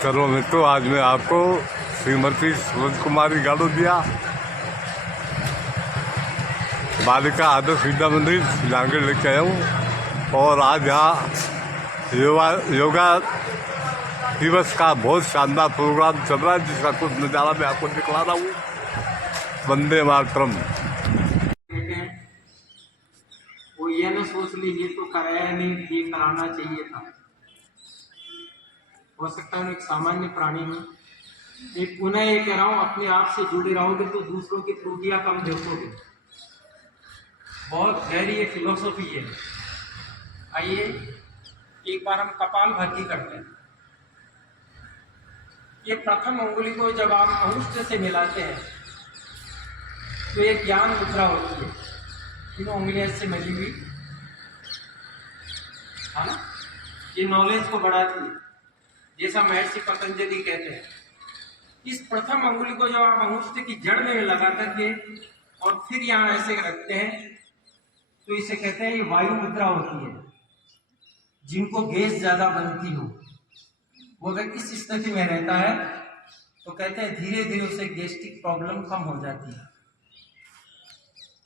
चलो मित्रों, आज मैं आपको श्रीमती सूरज कुमारी गाड़ोदिया बालिका आदर्श विद्या मंदिर जांगीर लेके आया हूँ। और आज यहाँ योगा दिवस का बहुत शानदार प्रोग्राम चल रहा है, जिसका कुछ नज़ारा मैं आपको दिखला रहा हूँ। वंदे मातरम। वो ये ना सोच लीजिए तो कराया नहीं, ये कराना चाहिए था। हो सकता है एक सामान्य प्राणी में। एक पुनः ये कह रहा हूँ, अपने आप से जुड़े रहोगे तो दूसरों की त्रुटियां कम देखोगे। बहुत गहरी ये फिलोसॉफी है। आइए एक बार हम कपालभाति करते हैं। ये प्रथम अंगुली को जब आप अंगुष्ठ से मिलाते हैं तो एक ज्ञान मुद्रा होती है। तीनों उंगलियां से मिली हुई है ना, ये नॉलेज को बढ़ाती है, जैसा महर्षि पतंजलि कहते हैं। इस प्रथम अंगुली को जब आप अंगुष्ठ की जड़ में लगा करके और फिर यहाँ ऐसे रखते हैं तो इसे कहते हैं ये वायु मुद्रा होती है। जिनको गैस ज्यादा बनती हो वो अगर इस स्थिति में रहता है तो कहते हैं धीरे धीरे उसे गैस्ट्रिक प्रॉब्लम कम हो जाती है।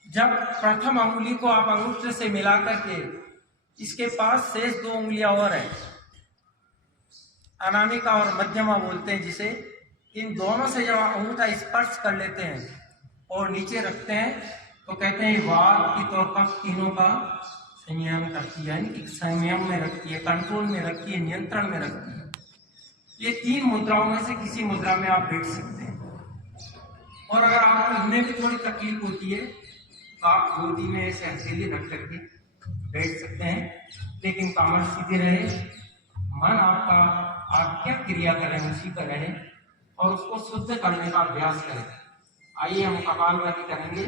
जब प्रथम अंगुली को आप अंगुष्ठ से मिला करके इसके पास शेष दो उंगलियां और हैं, अनामिका और मध्यमा बोलते हैं जिसे, इन दोनों से जब आप अंगूठा स्पर्श कर लेते हैं और नीचे रखते हैं तो कहते हैं वाल की तौर पर तीनों का संयम करती है, यानी कि संयम में रखती है, कंट्रोल में रखती है, नियंत्रण में रखती है। ये तीन मुद्राओं में से किसी मुद्रा में आप बैठ सकते हैं। और अगर आपको इनमें भी थोड़ी तकलीफ होती है तो आप गोदी में ऐसे हथेली रख करके बैठ सकते हैं, लेकिन कमर सीधी रहे, मन आपका आप क्या क्रिया करें उसी पर रहे और उसको शुद्ध करने का अभ्यास करें। आइए हम कपालभाति करेंगे।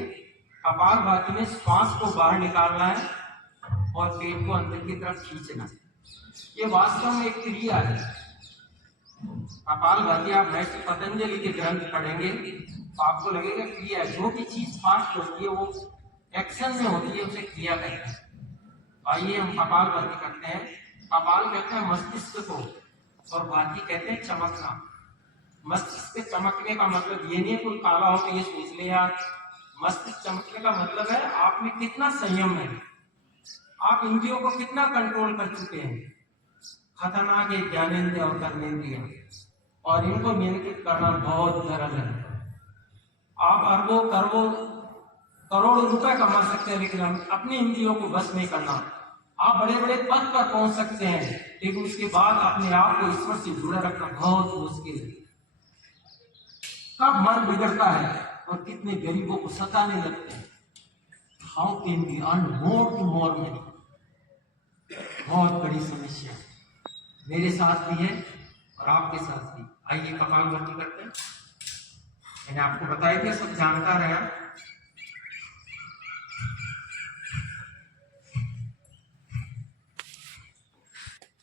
कपालभाति में श्वास को बाहर निकालना है और पेट को अंदर की तरफ खींचना। ये वास्तव में एक क्रिया है। कपालभाति आप महर्षि पतंजलि के ग्रंथ पढ़ेंगे तो आपको लगेगा क्रिया। जो भी चीज फास्ट होती है वो एक्शन में होती है, उसे क्रिया कहते हैं। आइए हम कपालभाति करते हैं। कपाल कहते हैं मस्तिष्क को और भाति कहते हैं चमकना। मस्तिष्क चमकने का मतलब ये नहीं कोई काला हो तो ये सोच ले यार। मस्तिष्क चमकने का मतलब है आप में कितना संयम है, आप इंद्रियों को कितना कंट्रोल कर चुके हैं। खतरनाक है ज्ञानेंद्रिय और कर्मेंद्रिय, और इनको नियंत्रित करना बहुत सरल है। आप अरबों करोड़ों करोड़ों रुपए कमा सकते हैं, लेकिन अपनी इंद्रियों को बस नहीं करना। आप बड़े बड़े पद पर पहुंच सकते हैं, लेकिन उसके बाद अपने आप को ईश्वर से जुड़ा रखना बहुत मुश्किल है। कब मन बिगड़ता है और कितने गरीबों को सताने लगते हैं। How can be earn more to more money, बहुत बड़ी समस्या है, मेरे साथ भी है और आपके साथ भी। आइए कपालभाति करते हैं। मैंने आपको बताया कि सब जानकार है।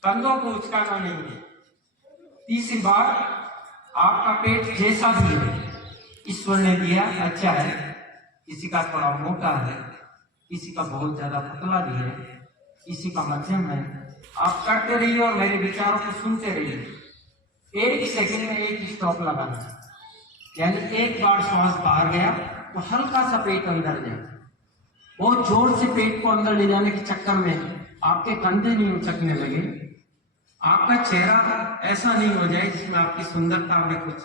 कंधों को उचकाना नहीं है। तीसरी बार आपका पेट जैसा भी है ईश्वर ने दिया अच्छा है, किसी का थोड़ा मोटा है, किसी का बहुत ज्यादा पतला भी है, किसी का मध्यम है। आप करते रहिए और मेरे विचारों को सुनते रहिए। एक सेकंड में एक स्टॉप लगाना, यानी एक बार श्वास बाहर गया तो हल्का सा पेट अंदर जाए। बहुत जोर से पेट को अंदर ले जाने के चक्कर में आपके कंधे नहीं उचकने लगे, आपका चेहरा ऐसा नहीं हो जाए जिसमें आपकी सुंदरता में कुछ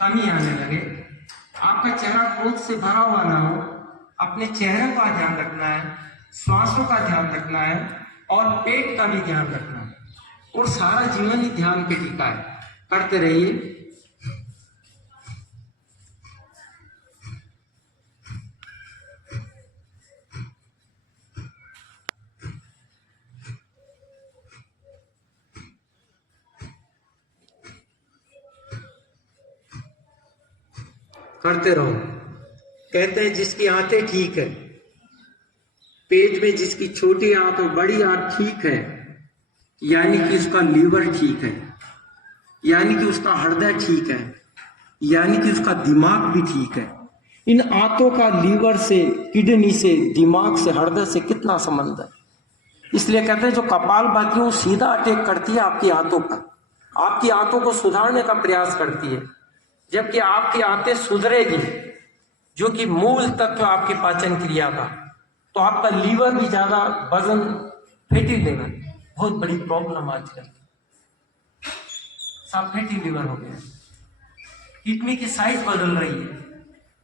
कमी आने लगे, आपका चेहरा क्रोध से भरा हुआ ना हो। अपने चेहरे का ध्यान रखना है, श्वासों का ध्यान रखना है और पेट का भी ध्यान रखना है। और सारा जीवन ही ध्यान पे टिका है। करते रहिए। करते रहो। कहते हैं जिसकी आंखें ठीक है, पेट में जिसकी छोटी आंख और बड़ी आंख ठीक है, यानी कि उसका लीवर ठीक है, यानी कि उसका हृदय ठीक है, यानी कि उसका दिमाग भी ठीक है। इन आंतों का लीवर से, किडनी से, दिमाग से, हृदय से कितना संबंध है। इसलिए कहते हैं जो कपालभाति सीधा अटैक करती है आपकी आंतों पर। आपकी आंतों को सुधारने का प्रयास करती है। जबकि आपकी आंतें सुधरेगी, जो कि मूल तत्व आपकी पाचन क्रिया का, तो आपका लीवर भी ज्यादा वजन, फैटी लीवर बहुत बड़ी प्रॉब्लम आजकल, सब फैटी लीवर हो गया। किडनी की साइज बदल रही है,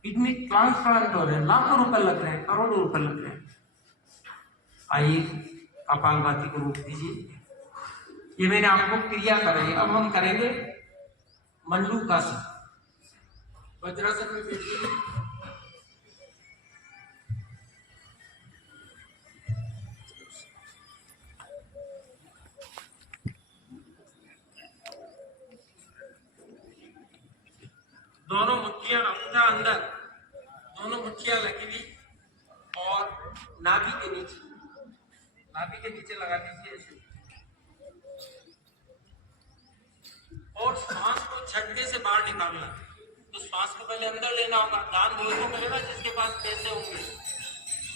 किडनी ट्रांसप्लांट हो रहे हैं, लाखों रुपए लग रहे हैं, करोड़ों रुपए लग रहे हैं। आइए कपालभाति को रोक दीजिए। ये मैंने आपको क्रिया कराई, अब हम करेंगे मंडूकासन। वज्रासन में बैठिए। दोनों मुट्ठियां अंगूठा अंदर, दोनों मुट्ठियां लगी हुई और नाभि के नीचे लगा दीजिए ऐसे। और श्वास को झटके से बाहर निकालना। तो श्वास को पहले अंदर लेना होगा। दान वही को मिलेगा जिसके पास पैसे होंगे,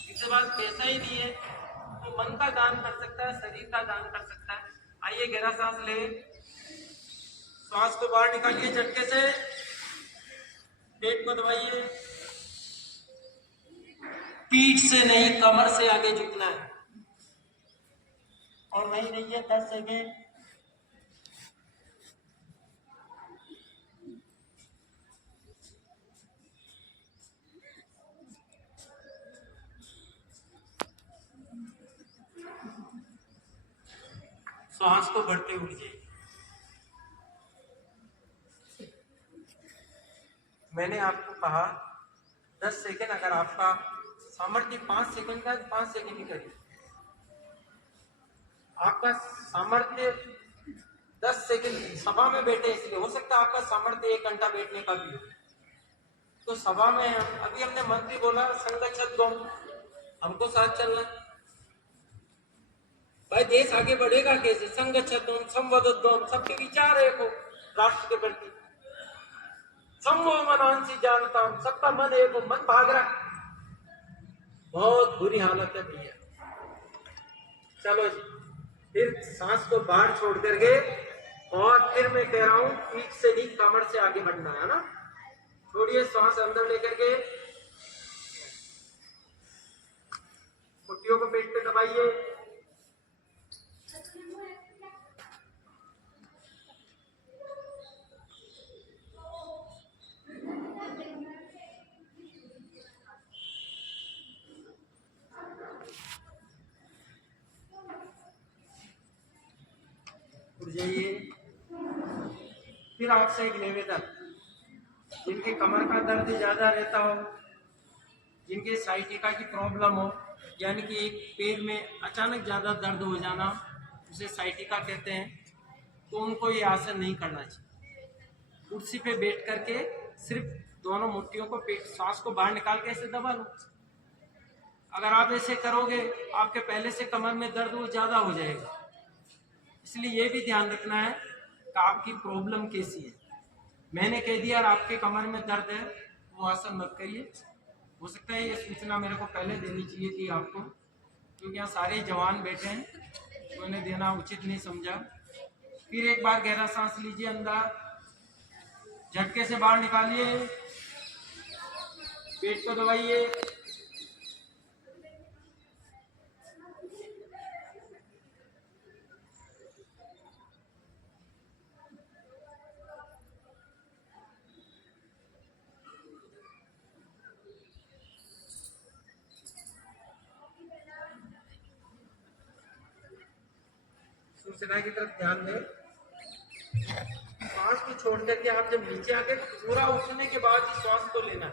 जिसके पास पैसा ही नहीं है तो मन का दान कर सकता है, शरीर का दान कर सकता है। आइए गहरा सांस ले, श्वास को बाहर निकालिए झटके से, पेट को दबाइए, पीठ से नहीं कमर से आगे झुकना है। और नहीं रहिए 10 सेकेंड। श्वास को बढ़ते उठ जाइए। मैंने आपको कहा 10 सेकेंड, अगर आपका सामर्थ्य 5 सेकेंड का 5 सेकेंड ही करिए। आपका सामर्थ्य 10 सेकेंड, सभा में बैठे इसलिए, हो सकता है आपका सामर्थ्य 1 घंटा बैठने का भी हो। तो सभा में अभी हमने मंत्री बोला संगच्छत गौम, हमको साथ चलना है। भाई देश आगे बढ़ेगा कैसे? संगच्छत संवदोम, सबके विचार एक हो राष्ट्र के प्रति। समो मनांसी जानता हूं, सबका मन एक हो, मन भाग रहा। बहुत बुरी हालत है भैया। चलो जी, फिर सांस को बाहर छोड़ करके, और फिर मैं कह रहा हूं पीठ से नहीं कमर से आगे बढ़ना है ना। छोड़िए, सांस अंदर लेकर के मुट्ठियों को पेट पे दबाइए। जाइए। फिर आपसे एक निवेदन, जिनके कमर का दर्द ज्यादा रहता हो, जिनके साइटिका की प्रॉब्लम हो, यानी कि एक पैर में अचानक ज्यादा दर्द हो जाना, उसे साइटिका कहते हैं, तो उनको ये आसन नहीं करना चाहिए। कुर्सी पे बैठ करके सिर्फ दोनों मुट्ठियों को पेट, सांस को बाहर निकाल के ऐसे दबा लो। अगर आप ऐसे करोगे, आपके पहले से कमर में दर्द वो ज्यादा हो जाएगा। इसलिए ये भी ध्यान रखना है कि आपकी प्रॉब्लम कैसी है। मैंने कह दिया और आपके कमर में दर्द है, वो आसन मत करिए। हो सकता है ये सूचना मेरे को पहले देनी चाहिए थी आपको, क्योंकि यहाँ सारे जवान बैठे हैं, तो इन्हें देना उचित नहीं समझा। फिर एक बार गहरा सांस लीजिए, अंदर झटके से बाहर निकालिए, पेट को दबाइए। सूचना की तरफ ध्यान दें। सांस को छोड़ करके आप जब नीचे आके, पूरा उठने के बाद ही श्वास को लेना।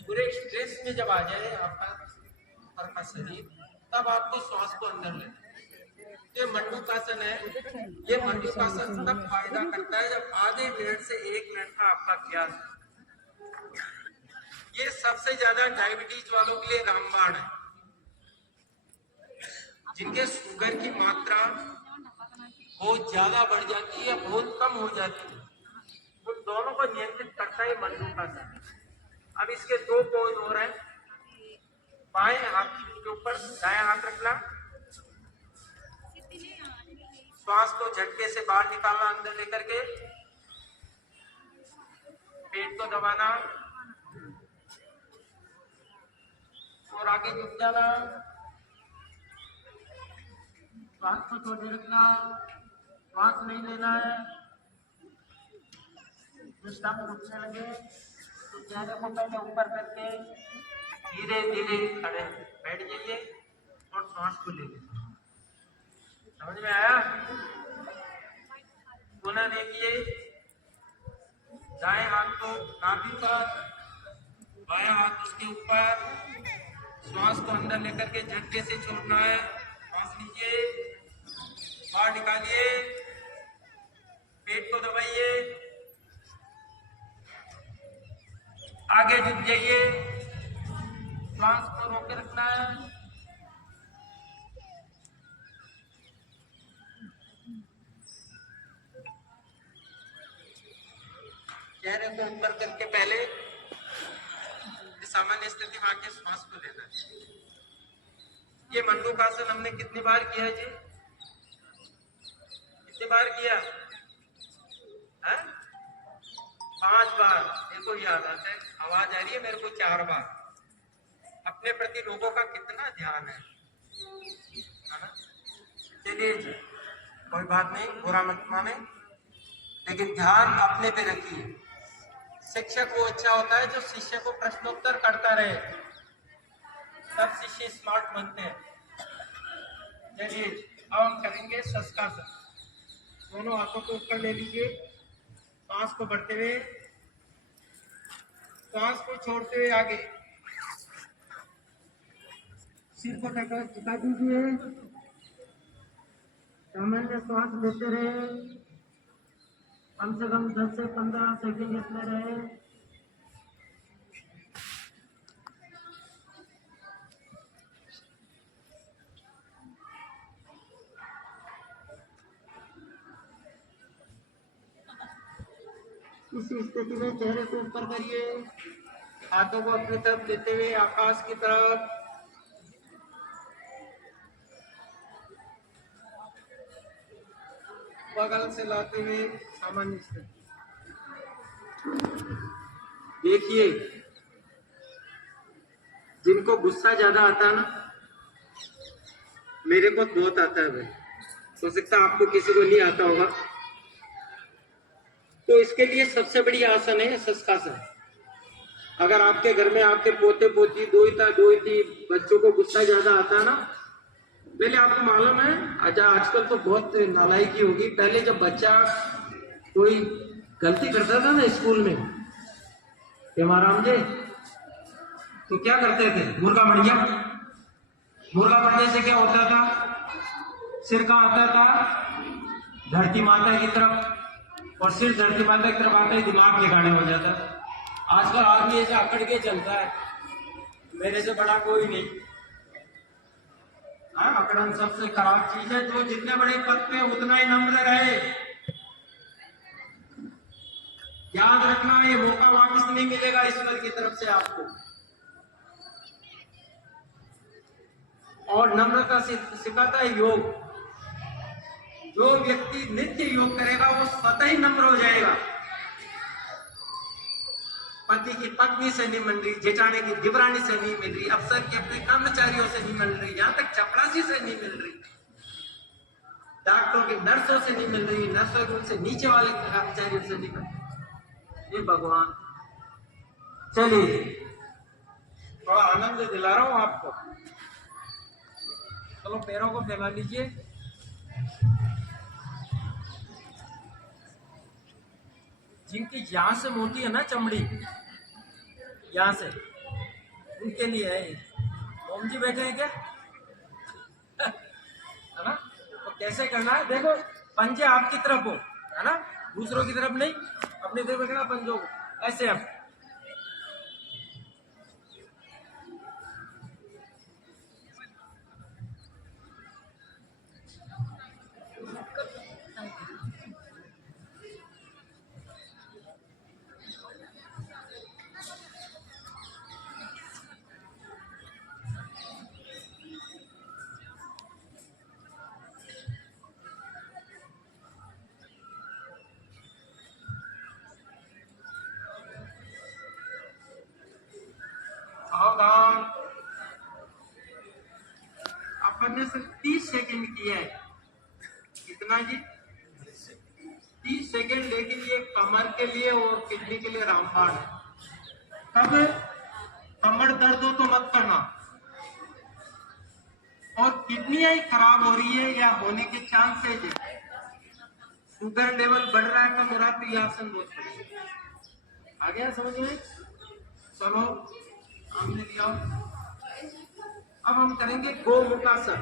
पूरे स्ट्रेस में जब आ जाए आपका शरीर, तब आपको श्वास को अंदर लेना। ये मंडूकासन है। ये मंडूकासन तब फायदा करता है जब आधे मिनट से 1 मिनट का आपका अभ्यास। ये सबसे ज्यादा डायबिटीज वालों के लिए रामबाण है, जिनके शुगर की मात्रा बहुत ज्यादा बढ़ जाती है, बहुत कम हो जाती है, तो दोनों को नियंत्रित करता है मंडूकासन। अब इसके 2 पॉइंट हो रहे हैं। बाएं हाथ के ऊपर दायां हाथ रखना, श्वास को झटके से बाहर निकालना अंदर लेकर के, पेट को दबाना और आगे झुक जाना, श्वास को छोड़े रखना, श्वास नहीं लेना है। जिस टाइम उठने लगे तो चेहरे को पहले ऊपर करके धीरे धीरे खड़े बैठ जाइए और श्वास को ले लीजिए। समझ में आया? पुनः देखिए, दाएं हाथ को नाभि पर, बायां हाथ उसके ऊपर, श्वास को अंदर लेकर के झटके से छोड़ना है। श्वास लीजिए, बाहर निकालिए, पेट को दबाइए, आगे झुक जाइए, श्वास को रोके रखना है। चेहरे को ऊपर करके पहले सामान्य स्थिति में आके श्वास को लेना है। ये मंडूकासन हमने कितनी बार किया जी? कितनी बार किया है? 5 बार। मेरे को याद आता है, आवाज आ रही है मेरे को 4 बार। अपने प्रति लोगों का कितना ध्यान है ना? चलिए जी, कोई बात नहीं, बुरा मत माने, लेकिन ध्यान अपने पे रखिए। शिक्षक वो अच्छा होता है जो शिष्य को प्रश्नोत्तर करता रहे, तब शिष्य स्मार्ट बनते हैं। चलिए अब हम करेंगे शस्त्रासन। दोनों हाथों को ऊपर ले लीजिए, सांस को बढ़ते हुए, सांस को छोड़ते हुए आगे, सिर को झुका दीजिए, सामान्य श्वास लेते रहे, कम से कम 10 से 15 सेकंड इसमें रहे। इस स्थिति में चेहरे को ऊपर करिए, हाथों को अपनी तरफ देते हुए आकाश की तरफ, बगल से लाते हुए सामान्य स्थिति। देखिए, जिनको गुस्सा ज्यादा आता है ना, मेरे को बहुत आता है भाई, हो सकता है आपको किसी को नहीं आता होगा, तो इसके लिए सबसे बड़ी आसन है शस्त्रासन। अगर आपके घर में आपके पोते पोती दोई बच्चों को गुस्सा ज्यादा आता है ना, पहले आपको मालूम है, अच्छा आजकल तो बहुत नालायकी होगी, पहले जब बच्चा कोई गलती करता था ना स्कूल में, राम जी, तो क्या करते थे? मुर्गा बन गया। मुर्गा बनने से क्या होता था? सिर कहाँ आता था? धरती माता की तरफ, और सिर धरती माता की तरफ आता ही दिमाग ठिकाने हो जाता। आजकल आदमी ऐसे अकड़ के चलता है, मेरे से बड़ा कोई नहीं। अकड़न सबसे खराब चीज है। जो जितने बड़े पद पे उतना ही नम्र रहे। याद रखना, ये मौका वापस नहीं मिलेगा ईश्वर की तरफ से आपको। और नम्रता सिखाता है योग। जो व्यक्ति नित्य योग करेगा वो स्वतः ही नम्र हो जाएगा। पति की पत्नी से नहीं मिल रही, जेठानी की दिवरानी से नहीं मिल रही, अफसर के अपने कर्मचारियों से नहीं मिल रही, यहाँ तक चपरासी से नहीं मिल रही, डॉक्टरों के नर्सों से नहीं मिल रही, नर्सों के उनसे नीचे वाले कर्मचारियों से नहीं मिल रही। ये भगवान। चलिए, थोड़ा आनंद दिला रहा हूं आपको। चलो पैरों को फैला लीजिए। जिनकी यहां से मोटी है ना चमड़ी, यहां से, उनके लिए है। ओम जी बैठे हैं क्या? है ना? तो कैसे करना है? देखो, पंजे आपकी तरफ हो, है ना, दूसरों की तरफ नहीं, अपनी तरफ रखना पंजों को, ऐसे हम। किया है। कितना जी? 30 सेकेंड। लेकिन ये कमर के लिए और किडनी के लिए रामबाण है। कब कमर दर्द हो तो मत करना, और किडनियां ही खराब हो रही है या होने के चांसेज है, शुगर लेवल बढ़ रहा है कम हो रहा है, तो ये आसन बहुत बढ़िया। आ गया समझ में? चलो हमने लिया। अब हम करेंगे गोमुखासन।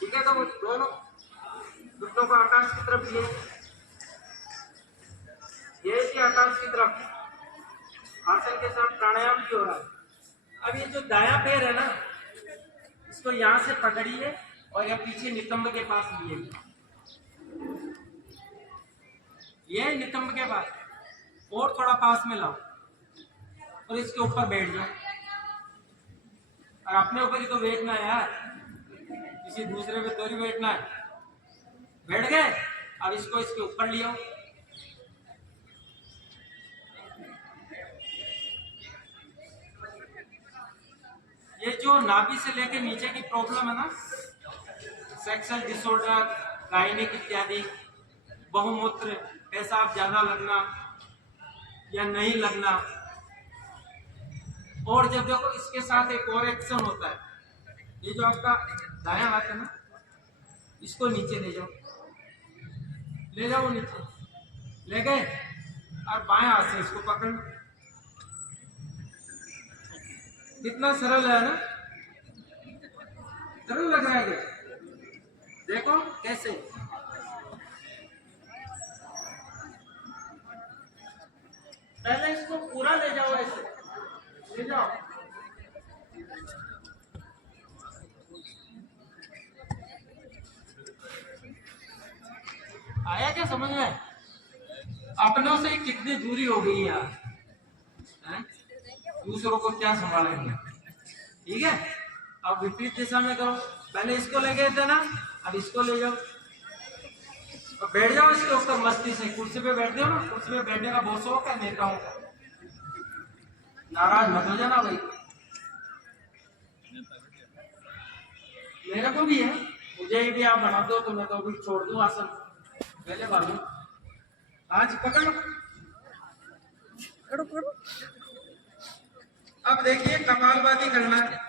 ठीक है, तो वो दोनों घुटनों को आकाश की तरफ लिए, ये भी आकाश की तरफ। आसन के साथ प्राणायाम भी हो रहा है। अब ये जो दायां पैर है ना, इसको यहां से पकड़िए और या पीछे नितंब के पास लिए, ये नितंब के पास, और थोड़ा पास में लाओ और इसके ऊपर बैठ जाओ। और अपने ऊपर ही तो बैठना है यार, किसी दूसरे पे थोड़ी बैठना है। बैठ गए? अब इसको इसके ऊपर लियो। ये जो नाभि से लेके नीचे की प्रॉब्लम है ना, सेक्सुअल डिसऑर्डर, गायनिक इत्यादि, बहुमूत्र, पेशाब ज्यादा लगना या नहीं लगना, और जब देखो इसके साथ एक और एक्शन होता है, ये जो आपका दायां हाथ है ना, इसको नीचे ले जाओ, ले जाओ नीचे, ले गए, और बाएं हाथ से इसको पकड़ लो। कितना सरल है ना? सरल लग रहा है क्या? देखो कैसे। पहले इसको पूरा ले जाओ, ऐसे ले जाओ। आया क्या समझ में? अपनों से कितनी दूरी हो गई यार, हैं? दूसरों को क्या संभालेंगे? ठीक है, अब विपरीत दिशा में करो। पहले इसको ले गए थे ना, अब इसको ले जाओ और बैठ जाओ इसके ऊपर मस्ती से। कुर्सी पे बैठ जाओ ना, कुर्सी पे बैठने का बहुत शौक है नेताओं का, नाराज मत हो जाना भाई, मेरे को भी है, मुझे भी आप बना दो तो मैं तो अभी छोड़ दूं आसन, पहले बाजू आज पकड़ो, पकड़ो पकड़ो। अब देखिए कपालभाति करना है।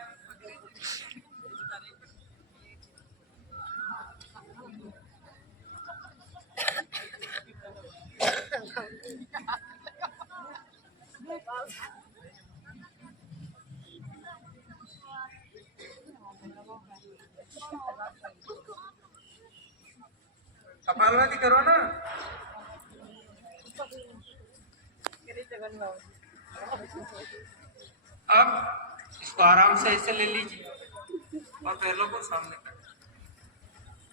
कपालभाति करो ना। अब इसको आराम से ऐसे ले लीजिए और पैरों को सामने कर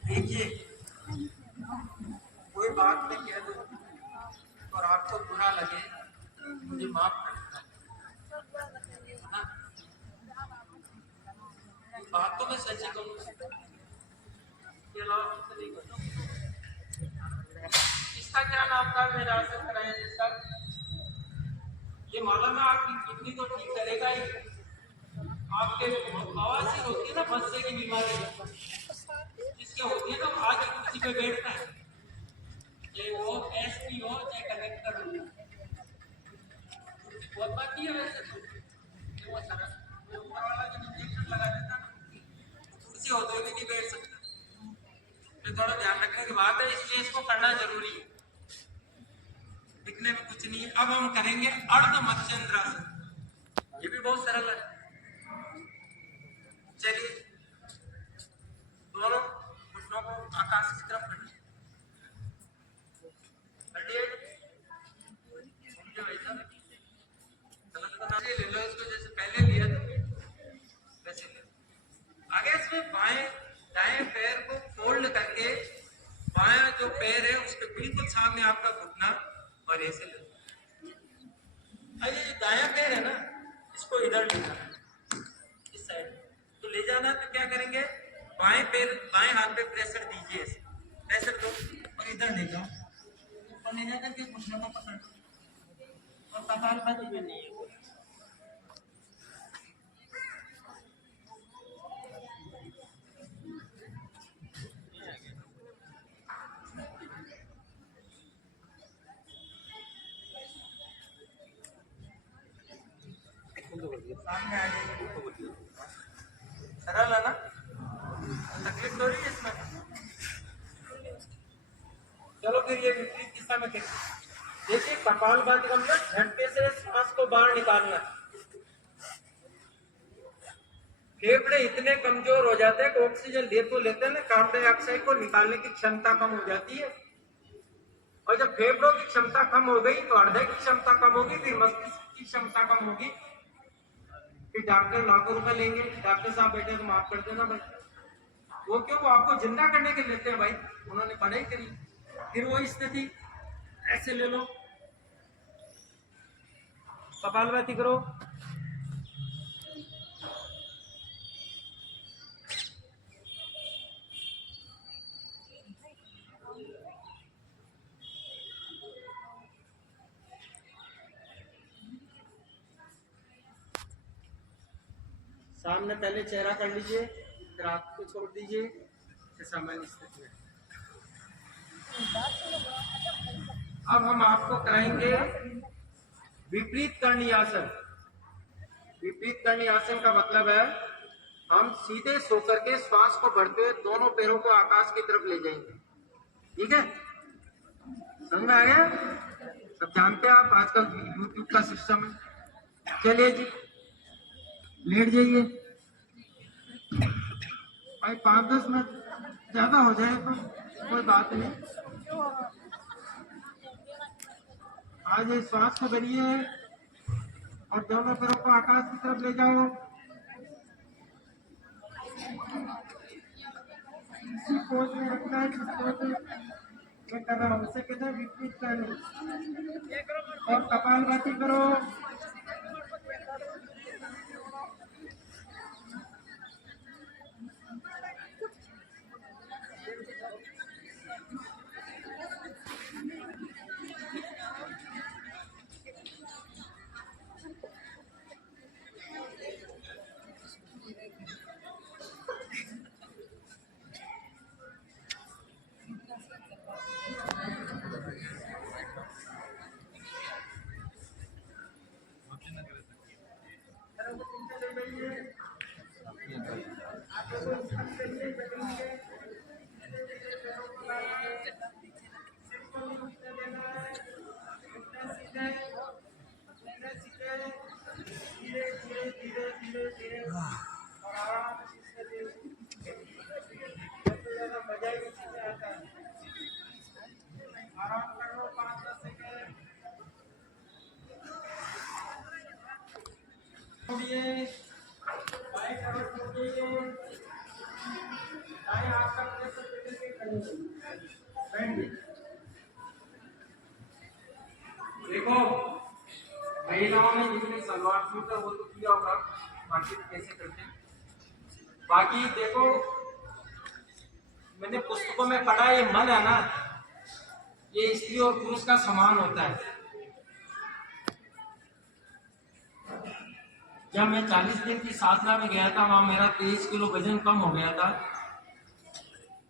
देखिए। कोई बात नहीं कह दो और आपको बुरा लगे, मुझे माफ कर देना। बात तो मैं सच ही कहूँ, इसके अलावा कुछ नहीं करूँ। इसका क्या नाम था मेरा आसन कराया जिसका? ये मालूम है आपकी किडनी को ठीक करेगा ही। आपके बवासीर होती है ना, बच्चे की बीमारी, जिसके होती है तो आगे कुर्सी पे बैठता है, चाहे वो एसपी हो चाहे कलेक्टर हो, बहुत बाकी है वैसे तो। वो ऊपर वाला जब इंजेक्शन लगा देता ना, कुर्सी हो तो भी नहीं बैठ सकता। तो थोड़ा ध्यान रखने की बात है, इसलिए इसको करना जरूरी है, दिखने में कुछ नहीं है। अब हम करेंगे अर्ध मत्स्येंद्रासन, ये भी बहुत सरल है। चलिए दोनों घुटनों को आकाश की तरफ बढ़िए, ले लो इसको, जैसे पहले लिया था वैसे ले। आगे इसमें बाएं दाएं पैर को फोल्ड करके, बायां जो पैर है उसके बिल्कुल सामने आपका घुटना, और ऐसे ले। अरे ये दायां पैर है ना, इसको इधर ले जाना, इस साइड तो ले जाना। तो क्या करेंगे, बाएं पैर बाएं हाथ पे प्रेशर दीजिए, प्रेशर दो और इधर ले जाओ, ऊपर ले जाकर के घुटने को पकड़ लो और कपालभाति में नहीं है। सामने आ जाइए। सरल है ना, तकलीफ तो नहीं है इसमें। चलो फिर ये विपरीत दिशा में देखिए, कपालभाति का मतलब झटके से सांस को बाहर निकालना। फेफड़े इतने कमजोर हो जाते हैं कि ऑक्सीजन ले तो लेते हैं ना, कार्बन डाइऑक्साइड को निकालने की क्षमता कम हो जाती है। और जब फेफड़ों की क्षमता कम हो गई तो हृदय की क्षमता कम होगी, फिर मस्तिष्क की क्षमता कम होगी। फिर डॉक्टर लाखों रुपए लेंगे, डॉक्टर साहब बैठे तो माफ कर देना भाई, वो क्यों, वो आपको जिंदा करने के लेते हैं भाई, उन्होंने पढ़ाई करी। फिर वो स्थिति ऐसे ले लो, कपालभाति करो। सामने पहले चेहरा कर लीजिए, फिर हाथ को छोड़ दीजिए, फिर सामान्य स्थिति में। अब हम आपको कराएंगे विपरीत करणी आसन। विपरीत करणी आसन का मतलब है हम सीधे सोकर के श्वास को बढ़ते हुए दोनों पैरों को आकाश की तरफ ले जाएंगे। ठीक है, समझ में आ गया? सब जानते हैं आप, आजकल यूट्यूब का सिस्टम है। चलिए जी, लेट जाइए भाई, 5-10 मिनट ज्यादा हो जाए तो कोई बात नहीं। आज श्वास को भरिए और दोनों पैरों को आकाश की तरफ ले जाओ। इसी पोज में रखना है, जिस पोज में मैं कर रहा हूँ उसे कहते हैं विपरीत करनी। और कपालभाति करो। देखो, महिलाओं ने जिसने सलवार सूट है वो तो किया होगा, बाकी कैसे करते हैं। बाकी देखो, मैंने पुस्तकों में पढ़ा, ये मन है ना, ये स्त्री और पुरुष का समान होता है। जब मैं 40 दिन की साधना में गया था, वहां मेरा 23 किलो वजन कम हो गया था।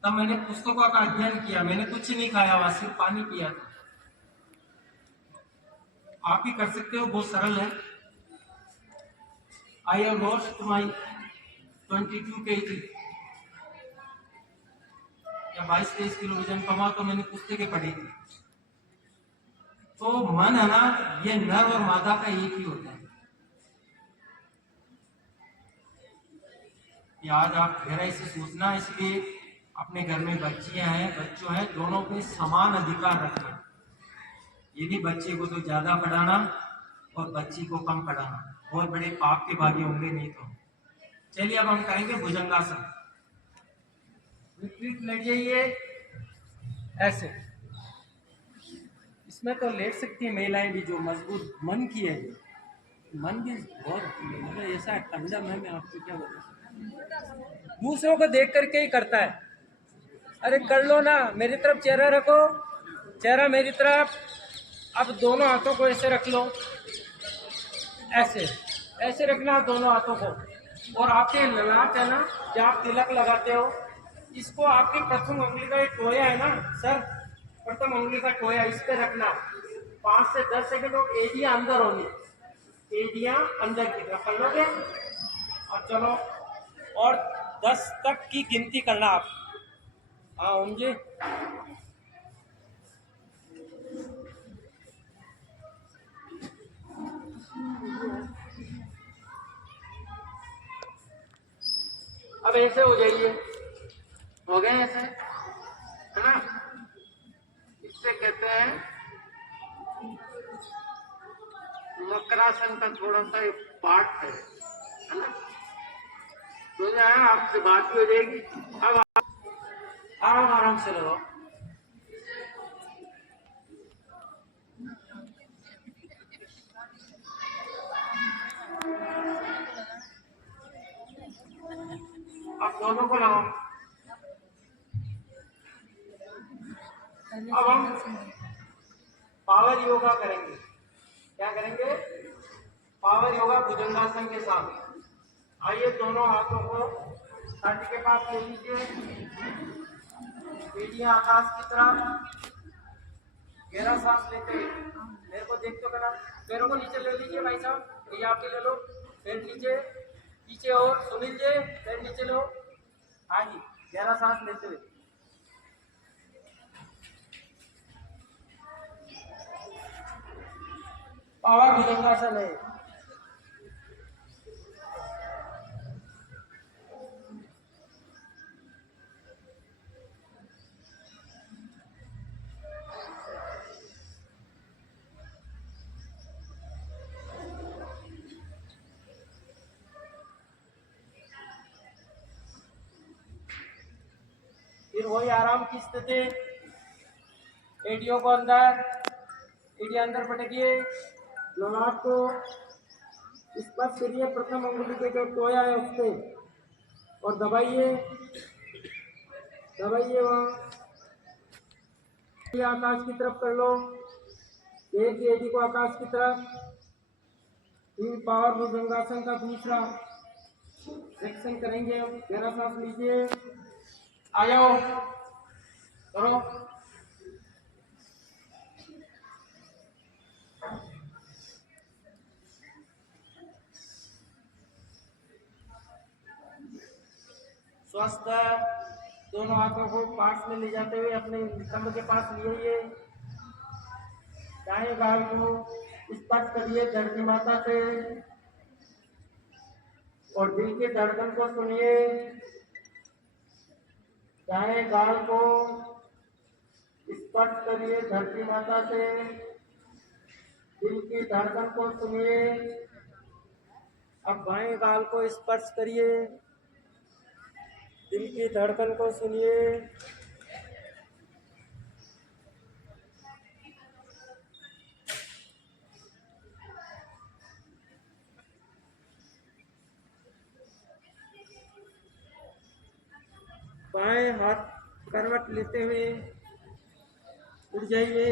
तब मैंने पुस्तकों का अध्ययन किया, मैंने कुछ नहीं खाया, वहां सिर्फ पानी पिया था। आप ही कर सकते हो, बहुत सरल है। I have lost my 22 kg, या 22-23 किलो वजन कमा, तो मैंने पुस्तकें पढ़ी थी। तो मन है ना, ये नर और मादा का एक ही होता है। आज आप गहराई से सोचना, इसलिए अपने घर में बच्चियां हैं, बच्चों हैं, दोनों पे समान अधिकार रखना। ये नहीं बच्चे को तो ज्यादा पढ़ाना और बच्ची को कम पढ़ाना, बहुत बड़े पाप के भागी होंगे नहीं तो। चलिए अब हम करेंगे भुजंगासन। विपरीत लेट जाइए ऐसे। इसमें तो लेट सकती है महिलाएं भी, जो मजबूत मन की है। मन भी बहुत मतलब ऐसा कंडम है, मैं आपको क्या बताऊं, दूसरों को देख करके ही करता है। अरे कर लो ना, मेरी तरफ चेहरा रखो, चेहरा मेरी तरफ। अब दोनों हाथों को ऐसे रख लो, ऐसे ऐसे रखना दोनों हाथों को। और आपके ललाट है ना, जब आप तिलक लगाते हो, इसको आपकी प्रथम उंगली का टोया है ना सर, प्रथम उंगली का टोया इस पे रखना। 5 से 10 सेकंड और एजिया अंदर होनी। एड़ियां अंदर की तरफ कर लोगे। और चलो, और 10 तक की गिनती करना आप। हाँ ओम जी। अब ऐसे हो जाइए, हो गए ऐसे, है ना। इससे कहते हैं मकरासन का थोड़ा सा एक पार्ट है ना। तो जो है आपसे बात भी हो जाएगी। अब आराम आराम से रहो। अब दोनों को लगाओ। अब हम पावर योगा करेंगे। क्या करेंगे? पावर योगा भुजंगासन के साथ। आइए, दोनों हाथों को छाती के पास ले लीजिए, एड़ियां आकाश की तरफ, गहरा सांस लेते हुए मेरे को देखते हो ना। पैरों को नीचे ले लीजिए भाई साहब, ये आप भी ले लो। पैर नीचे, पीछे, और सुनील जी पैर नीचे लो। हाँ जी, गहरा सांस लेते हुए। पावर भुजंगासन है। फिर वही आराम की स्थिति, एड़ियों को अंदर, एड़िया अंदर पटकिए, ललाट को स्पर्श करिए प्रथम अंगुली के जो टोया है उससे, और दबाइए दबाइए वहाँ। आकाश की तरफ कर लो, एक एड़ी को आकाश की तरफ। फिर पावर भुजंगासन का दूसरा सेक्शन करेंगे हम। गहरा सांस लीजिए, आ जाओ, करो। स्वस्थ दोनों हाथों को पास में ले जाते हुए अपने स्तंभ के पास लिए, दाएं गाल को स्पर्श करिए धरती माता से, और दिल के धड़कन को सुनिए। दाएं गाल को स्पर्श करिए धरती माता से, दिल की धड़कन को सुनिए। अब बाएं गाल को स्पर्श करिए, दिल की धड़कन को सुनिए। बाएं हाथ करवट लेते हुए उठ जाइए।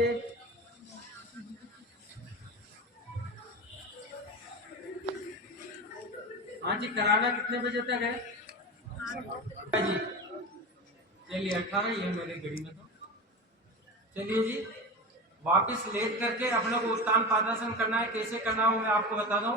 हाँ जी, कराना कितने बजे तक है जी? चलिए 18 ये मेरे घड़ी में। तो चलिए जी, वापिस लेट करके अपने को उत्तान पादासन करना है। कैसे करना हो मैं आपको बता दूं।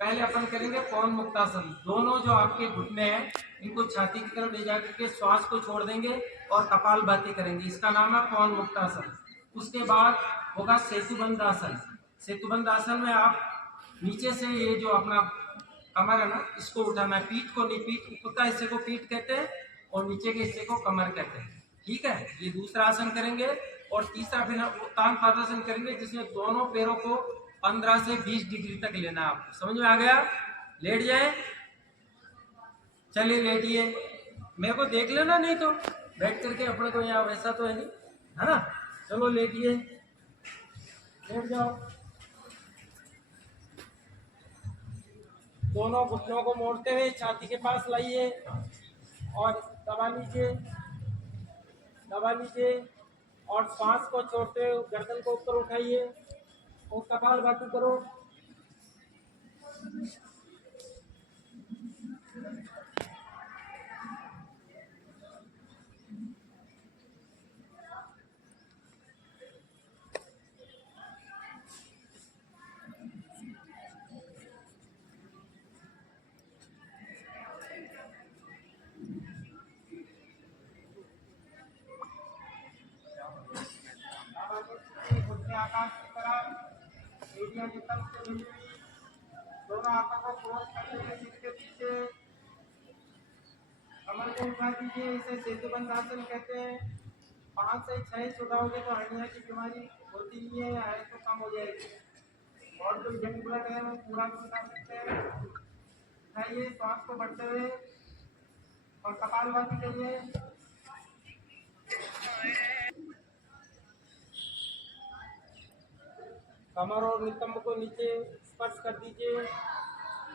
पहले अपन करेंगे पवन मुक्तासन। दोनों जो आपके घुटने हैं इनको छाती की तरफ ले जाकर के श्वास को छोड़ देंगे और कपाल भाती करेंगे। इसका नाम है पवन मुक्तासन। उसके बाद होगा सेतुबंध आसन। सेतुबंध आसन में आप नीचे से ये जो अपना कमर है ना, इसको उठाना है। पीठ को नहीं, पीठ ऊपर का हिस्से को पीठ कहते हैं और नीचे के हिस्से को कमर कहते हैं। ठीक है, ये दूसरा आसन करेंगे। और तीसरा फिर उत्तान पादासन करेंगे, जिसमें दोनों पैरों को 15 से 20 डिग्री तक लेना है। आपको समझ में आ गया? लेट जाए, चलिए लेटिए। मेरे को देख लेना, नहीं तो बैठ करके अपने को यहाँ वैसा तो है नहीं, है ना। चलो लेटिए, लेट जाओ। दोनों घुटनों को मोड़ते हुए छाती के पास लाइए और दबा लीजिए, दबा लीजिए। और सांस को छोड़ते हुए गर्दन को ऊपर उठाइए और कपाल भाती करो। अपने आकाश की तरफ एरिया नितंब से मिली हुई दोनों हाथों को क्रॉस करते हुए सिर के पीछे कमर को उठा दीजिए। इसे सेतुबंध आसन कहते हैं। 5 से 6 इंच उठाओगे तो हर्निया की बीमारी होती नहीं है, या है तो कम हो जाएगी। और जो जंग ब्लड है वो पूरा भी उठा सकते हैं। उठाइए श्वास को बढ़ते हुए और कपालभाति करिए। कमर और नितंब को नीचे स्पर्श कर दीजिए।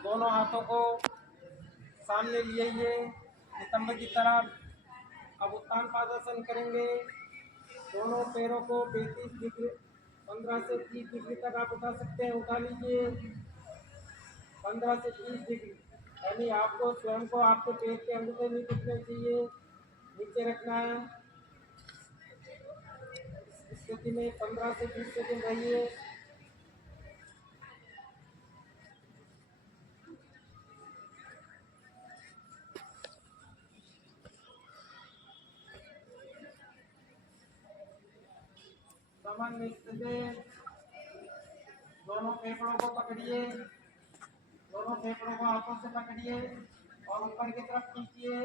दोनों हाथों को सामने ले आइए नितंब की तरफ। अब उत्तान पादासन करेंगे। दोनों पैरों को 35 डिग्री 15 से 30 डिग्री तक आप उठा सकते हैं। उठा लीजिए 15 से 30 डिग्री, यानी आपको स्वयं को आपके पेट के अंदर नहीं दिखना चाहिए, नीचे रखना है। इस स्थिति में 15 से 20 सेकंड रहिए। सामान्य स्थिति, दोनों फेफड़ों को पकड़िए। दोनों फेफड़ों को हाथों से पकड़िए और ऊपर की तरफ खींचिए।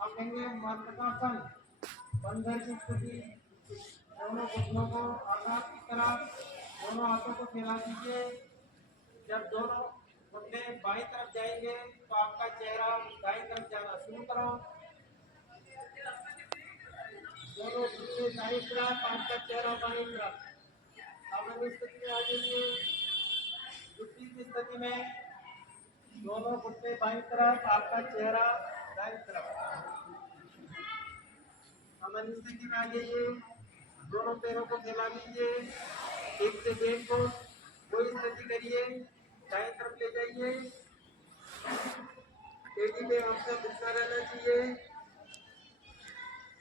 अब लेंगे मर्कटासन, बंदर की स्थिति। दोनों घुटनों को आकाश की तरफ, दोनों हाथों को फैला दीजिए। जब दोनों घुटने बाईं तरफ जाएंगे तो आपका चेहरा दाईं तरफ जाना शुरू करो। दोनों घुटने दाईं तरफ, आपका चेहरा बाईं तरफ। सामान्य स्थिति में आ जाइए। जुटी की स्थिति में दोनों घुटने बाईं तरफ, आपका चेहरा दाईं तरफ। सामान्य स्थिति में आ जाइए। दोनों पैरों को फैला लीजिए। 1 से 1.5 को कोई स्थिति करिए, दाईं तरफ ले जाइए। पेटी पे आपका घुटना रहना चाहिए।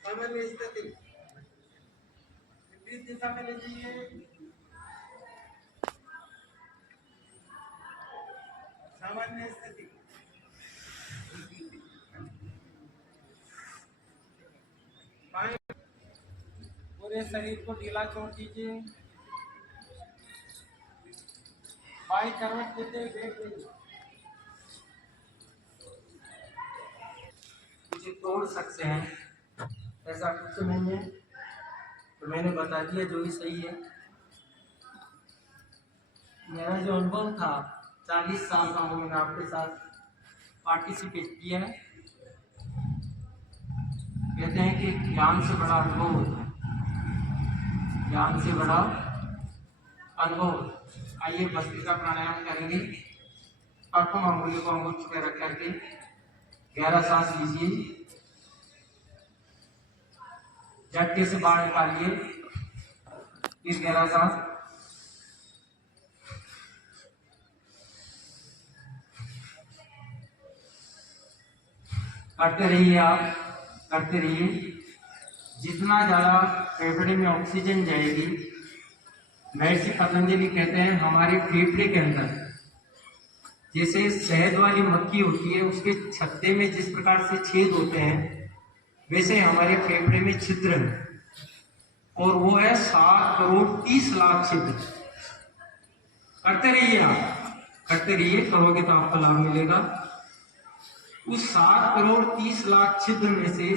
सामान्य स्थिति, विपरीत दिशा में ले जाइए। सामान्य स्थिति, पूरे शरीर को ढीला छोड़ दीजिए। बाई करवट देते हुए बैठ जाइए। मुझे तोड़ सकते हैं ऐसा कुछ नहीं है, तो मैंने बता दिया जो भी सही है। मेरा जो अनुभव था 40 साल का, वो मैंने आपके साथ पार्टिसिपेट किया है। कहते हैं कि ज्ञान से बड़ा अनुभव होता है, ज्ञान से बड़ा अनुभव। आइए भस्त्रिका प्राणायाम करेंगे। प्रथम अंगुली को अंगुल पे रख करके गहरा सांस लीजिए। झटके से बाहर निकालिए। फिर गहरा सांस, करते रहिए। आप करते रहिए। जितना ज्यादा फेफड़े में ऑक्सीजन जाएगी, महर्षि पतंजलि कहते हैं हमारे फेफड़े के अंदर जैसे शहद वाली मक्खी होती है, उसके छत्ते में जिस प्रकार से छेद होते हैं, वैसे हमारे फेफड़े में छिद्र है, और वो है 7 करोड़ 30 लाख छिद्र। करते रहिए। आप करते रहिए, करोगे तो आपको लाभ मिलेगा। उस 7 करोड़ 30 लाख छिद्र में से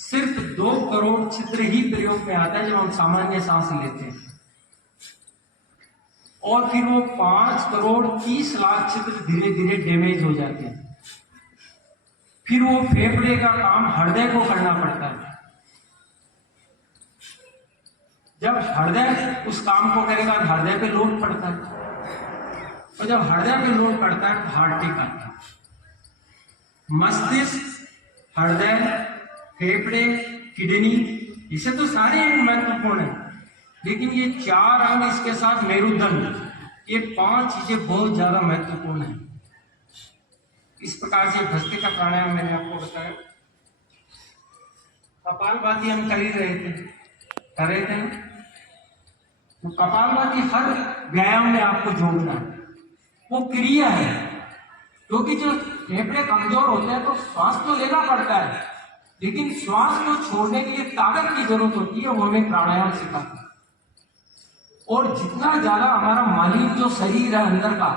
सिर्फ 2 करोड़ छिद्र ही प्रयोग में आता है जब हम सामान्य सांस लेते हैं, और फिर वो 5 करोड़ 30 लाख छिद्र धीरे धीरे डैमेज हो जाते हैं। फिर वो फेफड़े का काम हृदय को करना पड़ता है। जब हृदय उस काम को करेगा तो हृदय पे लोड पड़ता है, और जब हृदय पे लोड पड़ता है तो हार्ट अटैक आता है। मस्तिष्क, हृदय, फेफड़े, किडनी, इसे तो सारे अंग महत्वपूर्ण है, लेकिन ये 4 अंग, इसके साथ मेरुदंड, ये 5 चीजें बहुत ज्यादा महत्वपूर्ण है। इस प्रकार से भस्त्रिका प्राणायाम मैंने आपको बताया। कपालभाति हम कर ही रहे थे। तो कपालभाति हर व्यायाम में आपको जोड़ना है, वो क्रिया है। क्योंकि जो फेफड़े कमजोर होते हैं तो श्वास तो लेना पड़ता है, लेकिन श्वास को छोड़ने के लिए ताकत की जरूरत होती है, वो हमें प्राणायाम सिखाता है। और जितना ज्यादा हमारा मालिक जो शरीर है अंदर का,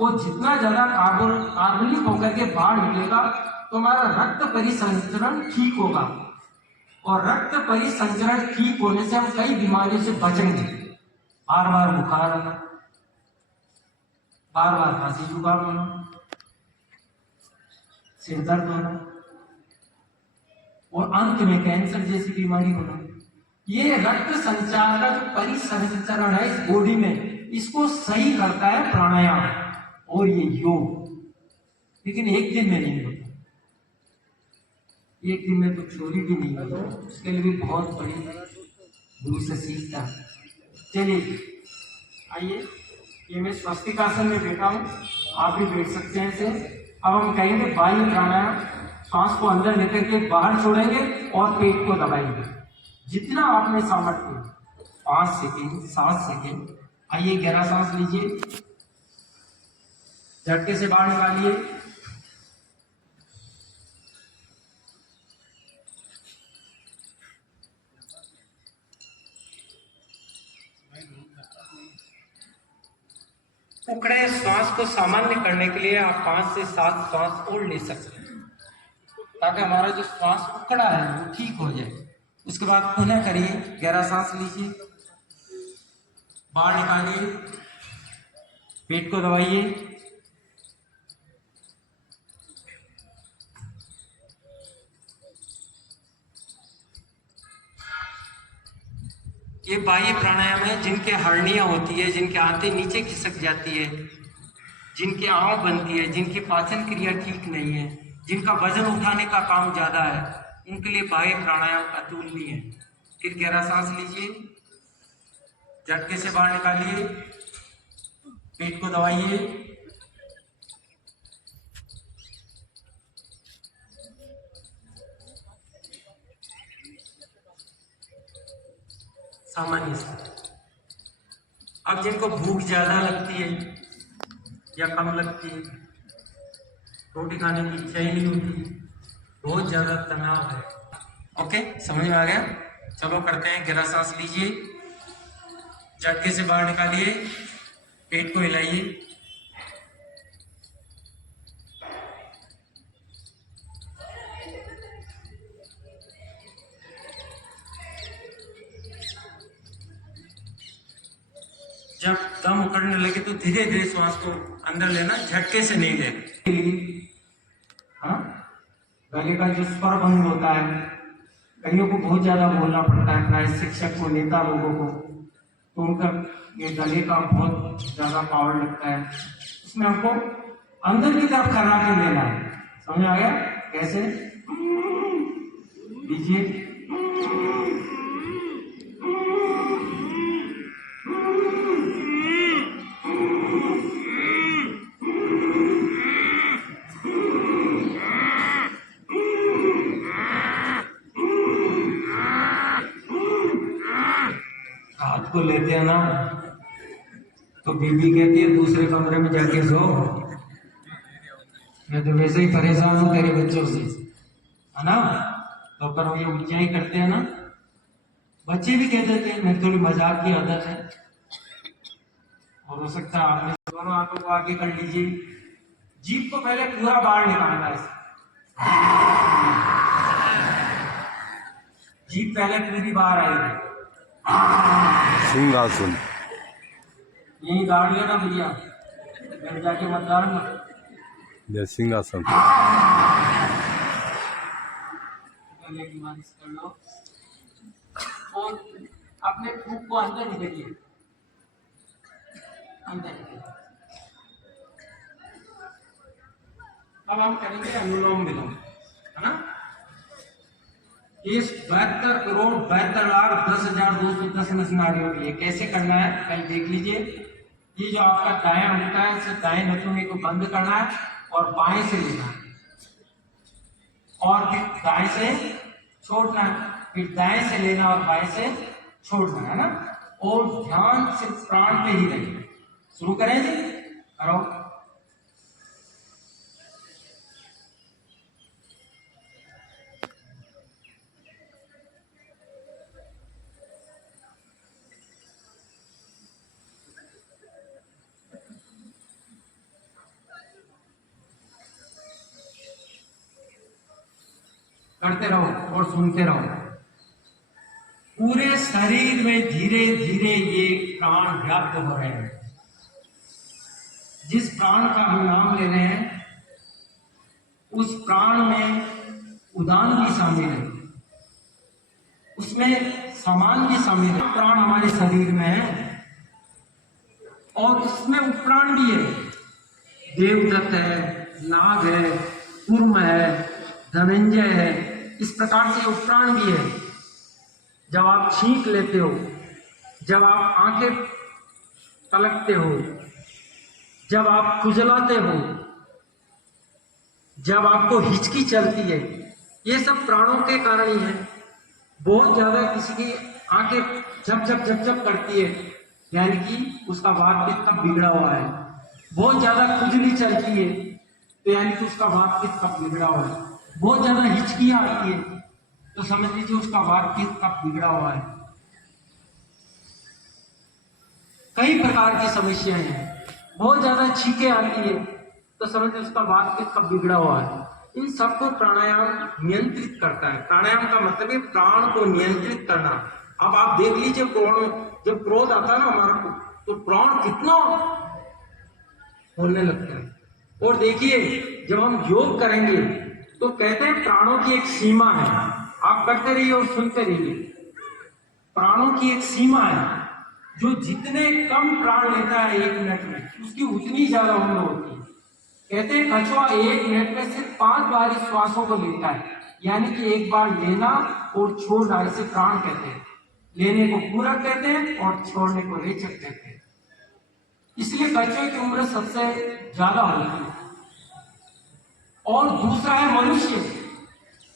वो जितना ज्यादा कार्बनिक होकर के बाहर निकलेगा तो हमारा रक्त परिसंचरण ठीक होगा, और रक्त परिसंचरण ठीक होने से हम कई बीमारियों से बचेंगे। बार बार बुखार आना, बार बार खांसी जुकाम होना, सिर दर्द होना, और अंत में कैंसर जैसी बीमारी होना। ये रक्त संचार का जो परिसंचरण है इस बॉडी में, इसको सही करता है प्राणायाम और ये योग। लेकिन एक दिन में नहीं होता, एक दिन में तो चोरी भी नहीं होता, उसके लिए भी बहुत बड़ी गुरु से सीखता है। चलिए आइए, ये मैं स्वस्तिकासन में बैठा हूँ, आप भी बैठ सकते हैं ऐसे। अब हम कहेंगे वायु प्राणायाम, सांस को अंदर लेकर के बाहर छोड़ेंगे और पेट को दबाएंगे जितना आप में सामर्थ्य, 5 सेकेंड 7 सेकेंड। आइए, गहरा सांस लीजिए, झटके से बाहर निकालिए, उखड़े श्वास को सामान्य करने के लिए आप 5 से 7 श्वास और ले सकते हैं, ताकि हमारा जो श्वास उखड़ा है वो ठीक हो जाए। उसके बाद पुनः करिए, गहरा सांस लीजिए, बाहर निकालिए, पेट को दबाइए, ये बाह्य प्राणायाम है। जिनके हर्निया होती है, जिनके आंतें नीचे खिसक जाती है, जिनकी आंव बनती है, जिनकी पाचन क्रिया ठीक नहीं है, जिनका वजन उठाने का काम ज्यादा है, उनके लिए बाह्य प्राणायाम अतुलनीय है। फिर गहरा सांस लीजिए, झटके से बाहर निकालिए, पेट को दबाइए, सामान्य से। अब जिनको भूख ज्यादा लगती है या कम लगती है, रोटी खाने की इच्छा ही नहीं होती, बहुत ज्यादा तनाव है, ओके, समझ में आ गया? चलो करते हैं। गहरा सांस लीजिए, झटके से बाहर निकालिए, पेट को हिलाइए, जब दम उखड़ने लगे तो धीरे धीरे श्वास को अंदर लेना, झटके से नहीं लेना। हाँ, गले का जो स्वर भंग होता है, कईयों को बहुत ज्यादा बोलना पड़ता है, प्राय शिक्षक को, नेता लोगों को, तो उनका ये गले का बहुत ज्यादा पावर लगता है। उसमें हमको अंदर की तरफ खड़ा के लेना है, समझ आ गया? कैसे लीजिए, को लेते हैं ना तो बीबी कहती है दूसरे कमरे में जाके सो, मैं तो वैसे ही परेशान हूँ तेरे बच्चों से, है ना? तो पर ये ऊंचाई करते हैं ना, बच्चे भी कह देते हैं, मेरी थोड़ी मजाक की आदत है। और हो सकता है आपने दोनों आंखों को आगे कर लीजिए, जीभ को पहले पूरा बाहर निकालना है, जीभ पहले पूरी बाहर आएगी। सिंहासन, यही गाड़ लेना भैया, घर जाके मत गाड़ना। जय सिंहासन, गले की मालिश कर लो और अपने फूक को अंदर निकालिए, अंदर निकालिए। अब हम करेंगे अनुलोम विलोम, है ना? इस 72 करोड़ 72 लाख 10,210 नाड़ियों की है। कैसे करना है कहीं देख लीजिए। ये जो आपका दायां अंगूठा है, इसे दाएं नथुने को बंद करना है और बाएं से लेना है, और फिर दाएं से छोड़ना है, फिर दाएं से लेना और बाएं से छोड़ना है ना। और ध्यान सिर्फ प्राण पे ही रहे। शुरू करें जी, करो। करते रहो और सुनते रहो। पूरे शरीर में धीरे धीरे ये प्राण व्याप्त हो रहे हैं। जिस प्राण का हम नाम ले रहे हैं उस प्राण में उदान भी शामिल है, उसमें समान भी शामिल है। प्राण हमारे शरीर में है और उसमें उपप्राण भी है। देवदत्त है, नाग है, कूर्म है, धनंजय है, इस प्रकार से उपप्राण भी है। जब आप छींक लेते हो, जब आप आंखें पलकते हो, जब आप खुजलाते हो, जब आपको हिचकी चलती है, ये सब प्राणों के कारण ही है। बहुत ज्यादा किसी की आंखें झप झप झप झप करती है, यानी कि उसका वात पित्त कब बिगड़ा हुआ है। बहुत ज्यादा खुजली चलती है तो यानी कि उसका वात पित्त कब बिगड़ा हुआ है। बहुत ज्यादा हिचकियां आती है तो समझ लीजिए उसका वात पित्त कब बिगड़ा हुआ है। कई प्रकार की समस्याएं हैं। बहुत ज्यादा छींकें आती है तो समझ लीजिए उसका वात पित्त कब बिगड़ा हुआ है। इन सबको प्राणायाम नियंत्रित करता है। प्राणायाम का मतलब है प्राण को नियंत्रित करना। अब आप देख लीजिए जब क्रोध आता है ना हमारा को, तो प्राण कितना होने लगता है। और देखिए जब हम योग करेंगे तो कहते हैं प्राणों की एक सीमा है। आप करते रहिए और सुनते रहिए। प्राणों की एक सीमा है, जो जितने कम प्राण लेता है 1 मिनट में उसकी उतनी ज्यादा उम्र होती है। कहते हैं कछुआ 1 मिनट में सिर्फ 5 बार इस श्वासों को लेता है, यानी कि एक बार लेना और छोड़ना, इसे प्राण कहते हैं। लेने को पूरक कहते हैं और छोड़ने को रेचक कहते हैं। इसलिए कछुए की उम्र सबसे ज्यादा होती है। और दूसरा है मनुष्य,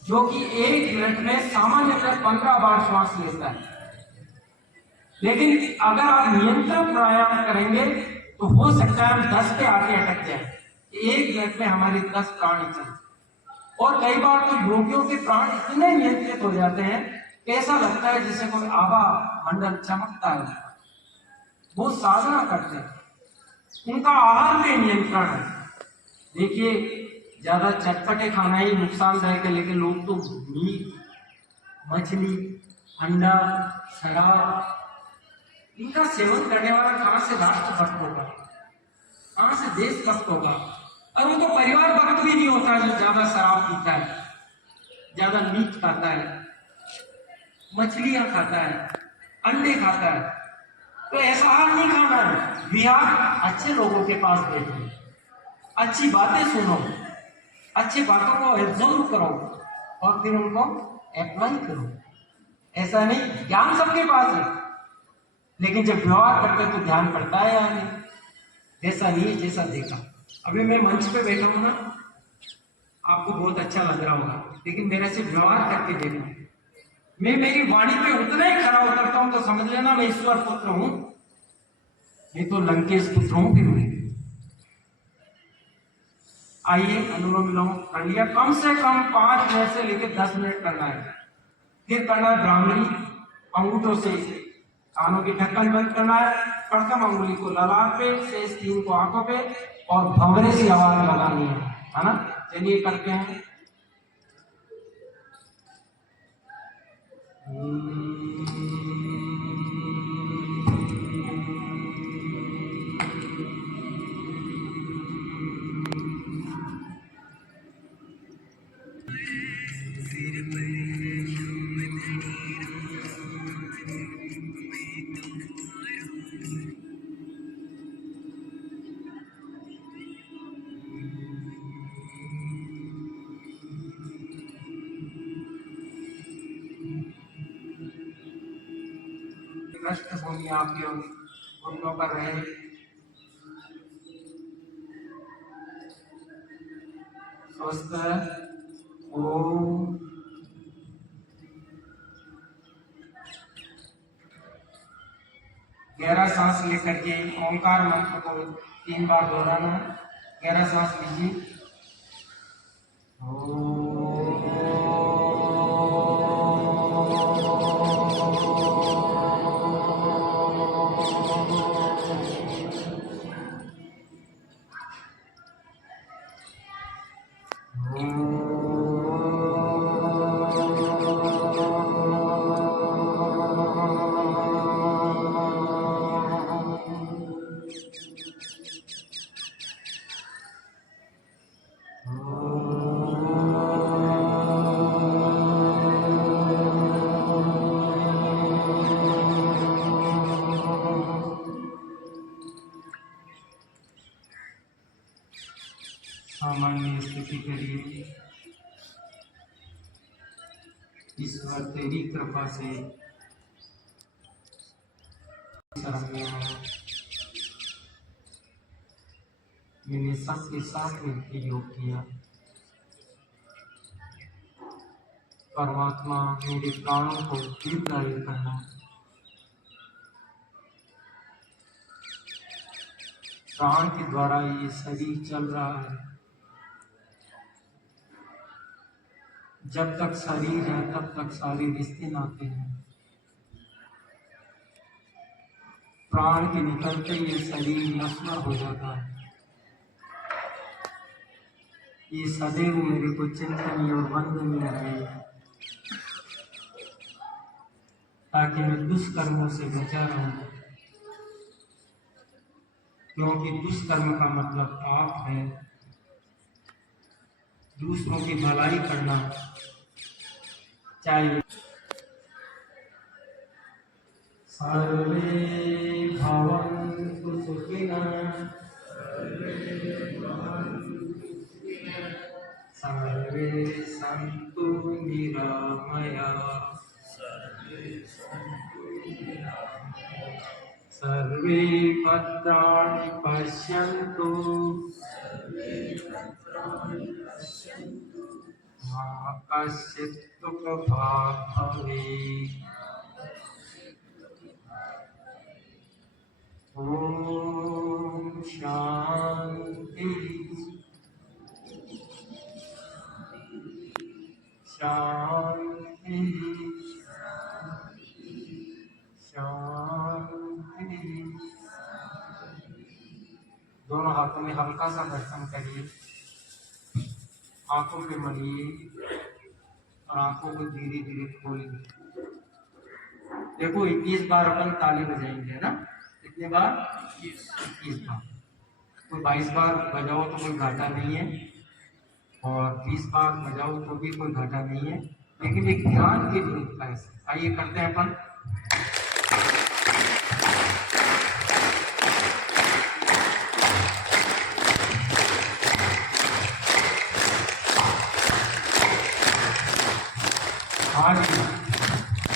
जो कि 1 मिनट में सामान्यतः 15 बार श्वास लेता है। लेकिन अगर आप नियंत्रण प्राणायाम करेंगे तो हो सकता है हम 10 पे आके अटक जाए। 1 मिनट में हमारे 10 प्राण चले। और कई बार तो योगियों के प्राण इतने नियंत्रित हो जाते हैं कि ऐसा लगता है जैसे कोई आभा मंडल चमकता है। वो साधना करते हैं, उनका आहार पे नियंत्रण है। देखिए ज्यादा चटपटे खाना ही नुकसानदायक है, लेकिन लोग तो मीट, मछली, अंडा, शराब, इनका सेवन करने वाला कहां से राष्ट्रभक्त होगा, कहां से देशभक्त होगा। और उनको परिवार भक्त भी नहीं होता जो ज्यादा शराब पीता है, ज्यादा मीट खाता है, मछलियां खाता है, अंडे खाता है। तो ऐसा हाल नहीं खाना है। विहार अच्छे लोगों के पास बैठो, अच्छी बातें सुनो, अच्छी बातों को एब्जॉर्व करो और फिर उनको अप्लाई करो। ऐसा नहीं ज्ञान सबके पास है, लेकिन जब व्यवहार करते तो ध्यान पड़ता है या नहीं। जैसा नहीं जैसा देखा। अभी मैं मंच पे बैठा हूं ना, आपको बहुत अच्छा लग रहा होगा, लेकिन मेरे से व्यवहार करके देखो। मैं मेरी वाणी पे उतना ही खरा उतरता हूं तो समझ लेना मैं ईश्वर पुत्र हूं, नहीं तो लंकेश पुत्र हूं। फिर मैं आइए अनुलोम विलोम कर लिया। कम से कम 5 मिनट से लेकर 10 मिनट करना है। फिर करना है ब्राह्मणी, अंगूठों से कानों की ढक्कन बंद करना है। प्रथम अंगुली को ललाट पे, शेष 3 को आंखों पे और भंवरे से आवाज लगानी है ना। चलिए करते हैं। कष्ट भूमि आपके घुटनों पर रहे। स्वस्थ ओम। गहरा सांस लेकर के ओंकार मंत्र को 3 बार दोहराना है। गहरा सांस लीजिए। विनती करिए। ईश्वर तेरी कृपा से मैंने सबके साथ मिलकर योग किया। परमात्मा मेरे प्राणों को दीर्घायु करना, प्राण के द्वारा ये शरीर चल रहा है। जब तक शरीर है तब तक सारे रिश्ते नाते हैं। प्राण के निकलते ये शरीर नश्वर हो जाता है। ये सदैव मेरे को चिंतन और बंधन में रहे, ताकि मैं दुष्कर्मों से बचा रहूं, क्योंकि दुष्कर्म का मतलब पाप है। दूसरों की भलाई करना चाहिए। सर्वे भवन्तु सुखिनः, सर्वे सन्तु निरामयाः, सर्वे भद्राणि पश्यन्तु मा कश्चित् दुःखभाग् भवेत्। ओम शांति शांति शांति। दोनों हाथों में हल्का सा दर्शन करिए, आंखों पे मलिए और आंखों को धीरे धीरे खोलिए। देखो 21 बार अपन ताली बजाएंगे, है ना? कितने बार? 21 बार। तो 22 बार बजाओ तो कोई घाटा नहीं है, और 20 बार बजाओ तो भी कोई घाटा नहीं है, लेकिन एक ध्यान के लिए होता है। आइए करते हैं अपन। हाँ जी,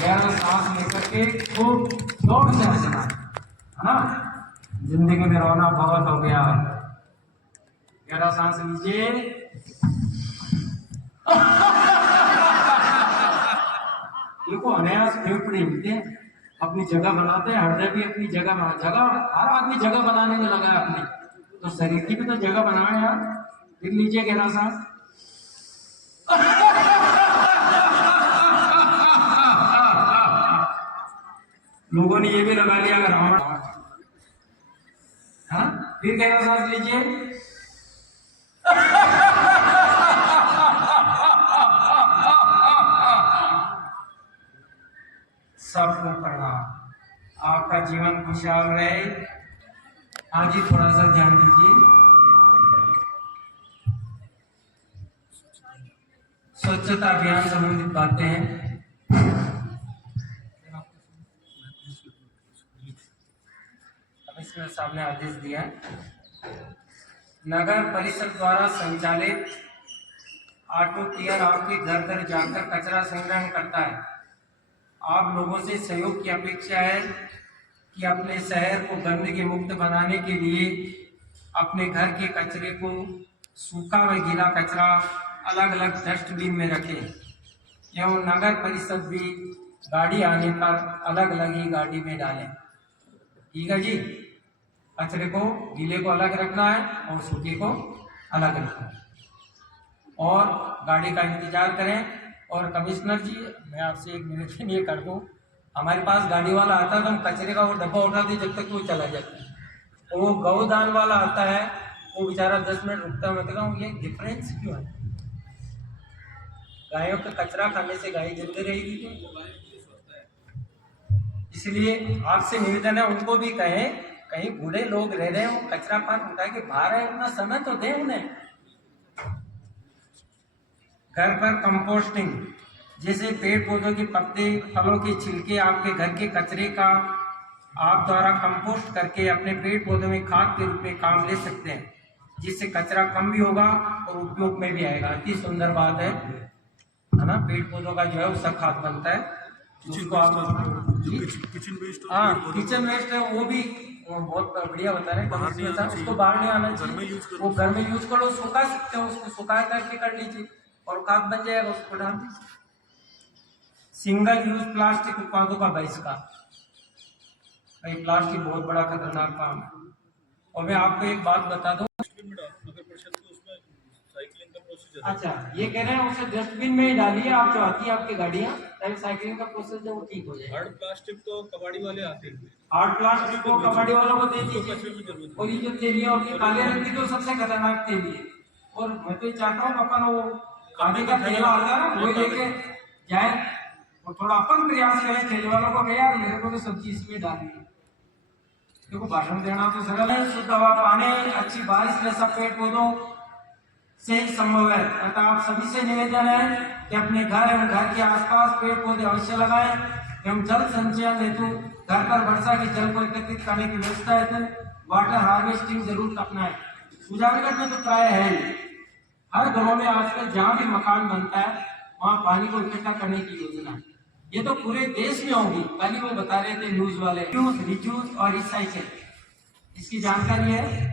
गहरा सांस लेकर के खूब जोर से हंसना, है ना? जिंदगी में रोना बहुत हो गया। गहरा सांस लीजिए। देखो अनायास फेफड़े हिलते हैं, अपनी जगह बनाते हैं। हृदय भी अपनी जगह हर आदमी जगह बनाने में लगा है अपनी, तो शरीर की भी तो जगह बनाए यार। फिर लीजिए गहरा सांस। लोगों ने ये भी लगा लिया रावण। हाँ, फिर गहरा सांस लीजिए। सबको प्रणाम। आपका जीवन खुशहाल रहे। हाँ जी, थोड़ा सा ध्यान दीजिए। स्वच्छता अभियान संबंधित बातें हैं। कमिश्नर साहब ने आदेश दिया, नगर परिषद द्वारा संचालित ऑटो टियर आपके घर घर जाकर कचरा संग्रहण करता है। आप लोगों से सहयोग की अपेक्षा है कि अपने शहर को गंदगी मुक्त बनाने के लिए अपने घर के कचरे को सूखा व गीला कचरा अलग अलग डस्टबिन में रखें, एवं नगर परिषद भी गाड़ी आने पर अलग अलग ही गाड़ी में डालें। ठीक है जी, कचरे को गीले को अलग रखना है और सूखे को अलग रखना है, और गाड़ी का इंतजार करें। और कमिश्नर जी, मैं आपसे एक मिनट के लिए कर दूं, हमारे पास गाड़ी वाला आता है तो हम कचरे का वो डब्बा उठाते जब तक वो चला जाता है, और वो गौदान वाला आता है वो बेचारा 10 मिनट रुकता है। मैं कहता हूँ ये डिफरेंस क्यों है? गायों का कचरा खाने से गाय जिंदे रहेगी क्या? इसलिए आपसे निवेदन है, उनको भी कहें, कहीं बूढ़े लोग रह रहे हो, कचरा पान उठा के बाहर है, उतना समय तो दे उन्हें। घर पर कंपोस्टिंग, जैसे पेड़ पौधों के पत्ते, फलों के छिलके, आपके घर के कचरे का आप द्वारा कंपोस्ट करके अपने पेड़ पौधों में खाद के रूप में काम ले सकते हैं। जिससे कचरा कम भी होगा और उपयोग में भी आएगा। अति सुंदर बात है ना। पेड़ पौधों का जो है उसका खाद बनता है। उसको आप किचन वेस्ट है वो भी बहुत बढ़िया बता रहे हैं। उसको बाहर नहीं आना चाहिए, वो घर में यूज करो, सुखा सकते हो, उसको सुखा करके कर लीजिए और खाद बन जाएगा, उसको डाल दीजिए। सिंगल यूज प्लास्टिक उत्पादों का बहिष्कार। भाई प्लास्टिक बहुत बड़ा खतरनाक काम है। और मैं आपको एक बात बता दूं, अच्छा ये कह रहे हैं उसे डस्टबिन में ही डालिए आप, जो आती है आपकी गाड़ियाँ, ताकि साइकिलिंग का प्रोसेस जो वो ठीक हो जाए। हार्ड प्लास्टिक तो कबाड़ी वाले आते हैं, हार्ड प्लास्टिक को कबाड़ी वालों को दे दीजिए। और ये जो थैलियाँ होती है काले रंग की, तो सबसे खतरनाक थैली है। और मैं तो चाहता हूँ अपन वो खाने का थैला आता है ना वो लेके जाए और थोड़ा अपन प्रयास करें ठेले वालों को, यार मेरे को तो सब चीज में डालनी है। देखो भाषण देना तो सरल है। शुद्ध हवा पाने, अच्छी बारिश में सब पेड़ पौधों से ही संभव है। अतः आप सभी से निवेदन है कि अपने घर एवं घर के आसपास पेड़ पौधे अवश्य लगाएं एवं जल संचयन हेतु घर पर वर्षा के जल को एकत्रित करने की व्यवस्था हेतु वाटर हार्वेस्टिंग जरूर अपनाएं। सुजानगढ़ में तो प्राय है ही, हर घरों में आजकल जहाँ भी मकान बनता है वहाँ पानी को इकट्ठा करने की योजना है। ये तो पूरे देश में होगी। कल ही वो बता रहे थे न्यूज वाले, यूज, रिड्यूस और रिसाइकिल, इसकी जानकारी है।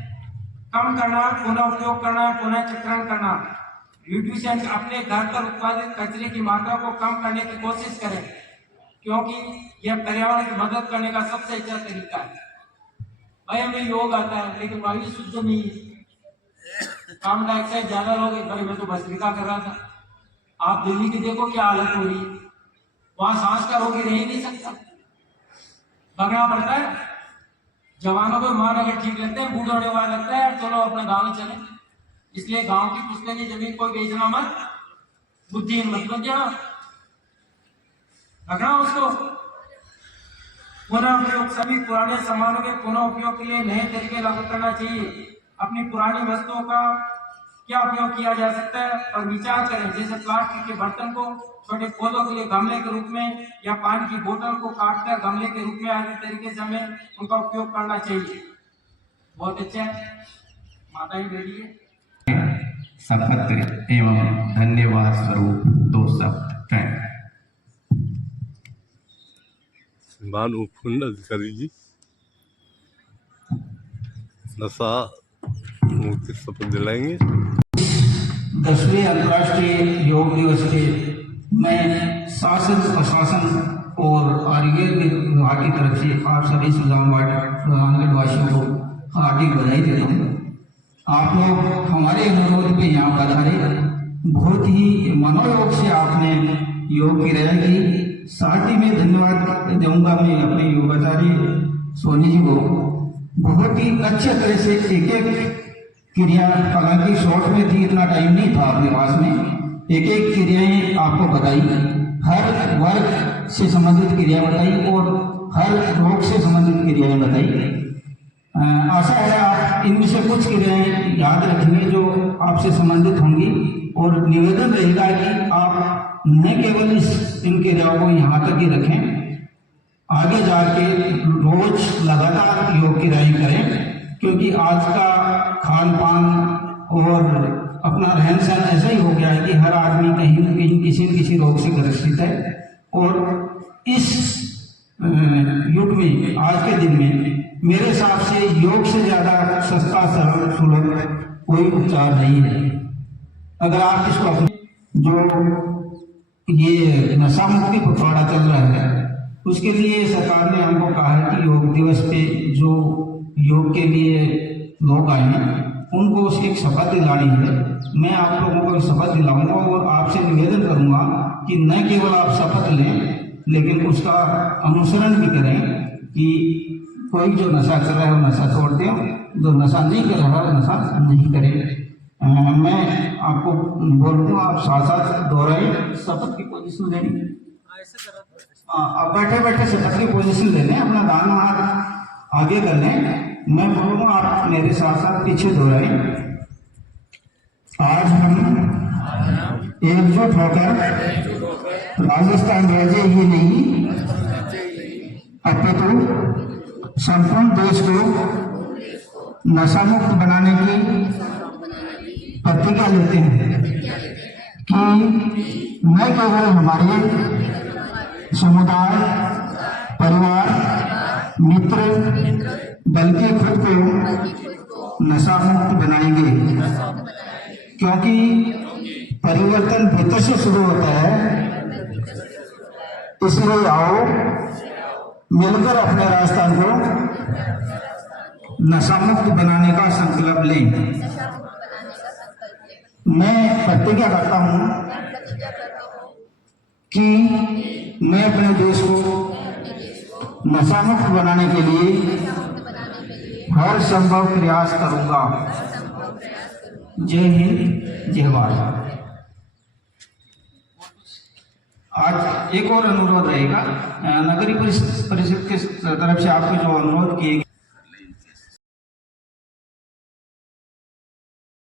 कम करना, पुनः उपयोग करना, पुनः चक्रण करना। रिड्यूशन, अपने घर पर उत्पादित कचरे की मात्रा को कम करने की कोशिश करें, क्योंकि यह पर्यावरण की मदद करने का सबसे अच्छा तरीका है। भाई हमें योग आता है लेकिन वायु शुद्ध नहीं है, कार्बन डाइऑक्साइड ज्यादा लोगे। भाई मैं तो भस्त्रिका कर रहा था, आप दिल्ली की देखो क्या हालत हो रही है, वहां सांस का रोगी रह ही नहीं सकता, भगना पड़ता है। जवानों को मान अगर ठीक लगते हैं, बूढ़ों ने वहां लगता है चलो अपने गाँव चले। इसलिए गांव की पुश्तैनी जमीन कोई बेचना मत, बुद्धिहीन मत बन जाना, भगना उसको। पुनः उपयोग, सभी पुराने सामानों के पुनः उपयोग के लिए नए तरीके लागू करना चाहिए। अपनी पुरानी वस्तुओं का क्या उपयोग किया जा सकता है और विचार करें, जैसे प्लास्टिक के बर्तन को छोटे पौधों के लिए गमले के रूप में या पानी की बोतल को काटकर गमले के रूप में आदि तरीके से हमें उनका उपयोग करना चाहिए। बहुत अच्छा है, माता ही रेडी है। शपथ एवं धन्यवाद स्वरूप दो शब्द कहें। श्रीमान उपखंड अधिकारी जी नशा मुक्ति शपथ दिलाएंगे। 10वें अंतर्राष्ट्रीय योग दिवस के मैं शासन, प्रशासन और आयुर्वेद विभाग की तरफ से आप सभी सुजानगढ़ वासियों को हार्दिक बधाई देता हूँ। आप लोग हमारे अनुरोध पे यहाँ पधारे, बहुत ही मनोयोग से आपने योग की रचना की। साथ ही में धन्यवाद दूंगा मैं अपने योगाचार्य सोनी जी को, बहुत ही अच्छे तरह से एक एक क्रिया, हालांकि शॉर्ट में थी, इतना टाइम नहीं था अपने पास में, एक एक क्रियाएं आपको बताई, हर वर्ग से संबंधित क्रिया बताई और हर रोग से संबंधित क्रियाएं बताई। आशा है आप इनमें से कुछ क्रियाएं याद रखेंगे जो आपसे संबंधित होंगी, और निवेदन रहेगा कि आप न केवल इन क्रियाओं को यहाँ तक ही रखें, आगे जाके रोज लगातार योग क्रियाएं करें, क्योंकि आज का खान पान और अपना रहन सहन ऐसा ही हो गया है कि हर आदमी कहीं न कहीं किसी न किसी रोग से ग्रसित है। और इस युग में, आज के दिन में मेरे हिसाब से योग से ज़्यादा सस्ता, सरल, सुलभ कोई उपचार नहीं है। अगर आप इसको अपने, जो ये नशा मुक्ति पखवाड़ा चल रहा है, उसके लिए सरकार ने हमको कहा है कि योग दिवस पे जो योग के लिए लोग आए हैं उनको उसकी एक शपथ दिलानी है। मैं आप लोगों को शपथ दिलाऊंगा और आपसे निवेदन करूंगा कि न केवल आप शपथ लें लेकिन उसका अनुसरण भी करें, कि कोई जो नशा कर रहा है वो नशा छोड़ दें, जो नशा नहीं कर रहा है नशा नहीं करे। मैं आपको बोलूँगा, आप साथ साथ दोहराइए, शपथ की पोजीशन लेनी। आप बैठे बैठे शपथ की पोजीशन ले लें, अपना दाहिना हाथ आगे कर लें। मैं बोलूँगा, आप मेरे साथ साथ पीछे दोहराएं। आज हम एकजुट होकर राजस्थान राज्य ही नहीं अपितु संपूर्ण देश को नशा मुक्त बनाने की प्रतिज्ञा लेते हैं कि न केवल हमारे समुदाय, परिवार, मित्र, बल्कि खुद को नशा मुक्त बनाएंगे, क्योंकि परिवर्तन भीतर से शुरू होता है। इसलिए आओ मिलकर अपने राजस्थान को नशा मुक्त बनाने का संकल्प लें। मैं प्रतिज्ञा करता हूं कि मैं अपने देश को नशा मुक्त बनाने के लिए हर संभव प्रयास करूंगा। जय हिंद, जय भारत। आज एक और अनुरोध रहेगा, नगरीय परिषद की तरफ से आपको जो अनुरोध किए